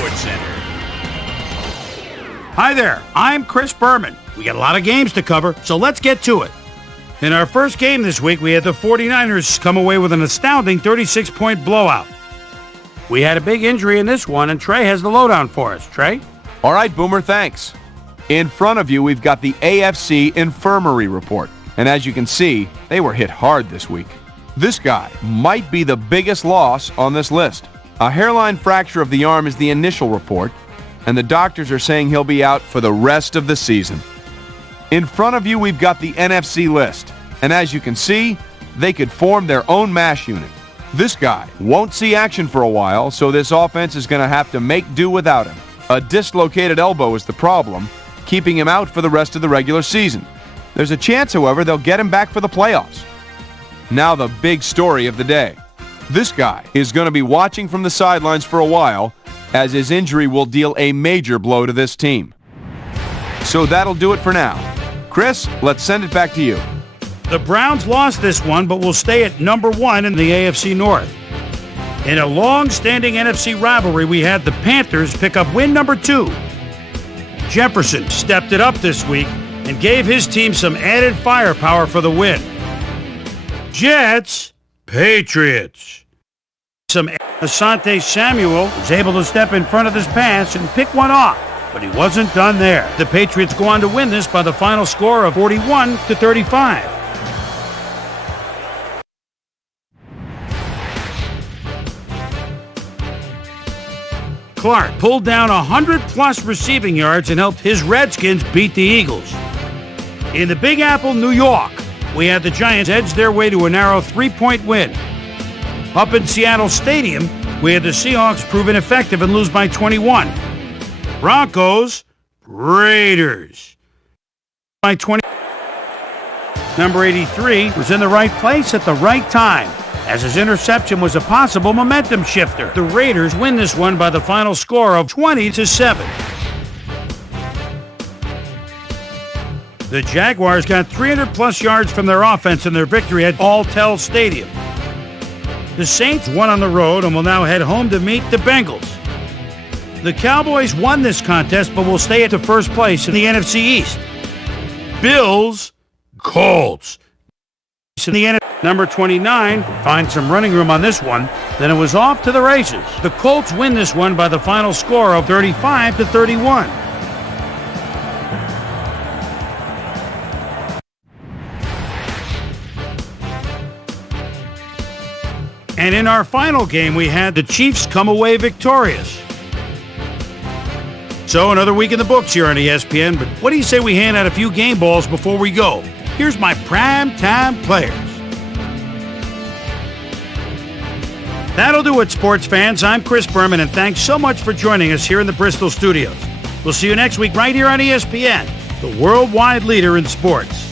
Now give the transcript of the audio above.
Sportscenter. Hi there, I'm Chris Berman. We got a lot of games to cover, so let's get to it. In our first game this week, we had the 49ers come away with an astounding 36-point blowout. We had a big injury in this one, and Trey has the lowdown for us. Trey? All right, Boomer, thanks. In front of you, we've got the AFC Infirmary Report. And as you can see, they were hit hard this week. This guy might be the biggest loss on this list. A hairline fracture of the arm is the initial report, and the doctors are saying he'll be out for the rest of the season. In front of you, we've got the NFC list. And as you can see, they could form their own MASH unit. This guy won't see action for a while, so this offense is going to have to make do without him. A dislocated elbow is the problem, keeping him out for the rest of the regular season. There's a chance, however, they'll get him back for the playoffs. Now the big story of the day. This guy is going to be watching from the sidelines for a while, as his injury will deal a major blow to this team. So that'll do it for now. Chris, let's send it back to you. The Browns lost this one, but will stay at number 1 in the AFC North. In a long-standing NFC rivalry, we had the Panthers pick up win number 2. Jefferson stepped it up this week and gave his team some added firepower for the win. Jets, Patriots. Asante Samuel was able to step in front of this pass and pick one off, but he wasn't done there. The Patriots go on to win this by the final score of 41-35. Clark pulled down 100-plus receiving yards and helped his Redskins beat the Eagles. In the Big Apple, New York, we had the Giants edge their way to a narrow 3-point win. Up in Seattle Stadium, we had the Seahawks prove ineffective and lose by 21. Broncos, Raiders by 20. Number 83 was in the right place at the right time, as his interception was a possible momentum shifter. The Raiders win this one by the final score of 20-7. The Jaguars got 300-plus yards from their offense in their victory at Alltel Stadium. The Saints won on the road and will now head home to meet the Bengals. The Cowboys won this contest but will stay at the first place in the NFC East. Bills, Colts. In the NFC, number 29 finds some running room on this one, then it was off to the races. The Colts win this one by the final score of 35-31. And in our final game, we had the Chiefs come away victorious. So another week in the books here on ESPN, but what do you say we hand out a few game balls before we go? Here's my primetime players. That'll do it, sports fans. I'm Chris Berman, and thanks so much for joining us here in the Bristol studios. We'll see you next week right here on ESPN, the worldwide leader in sports.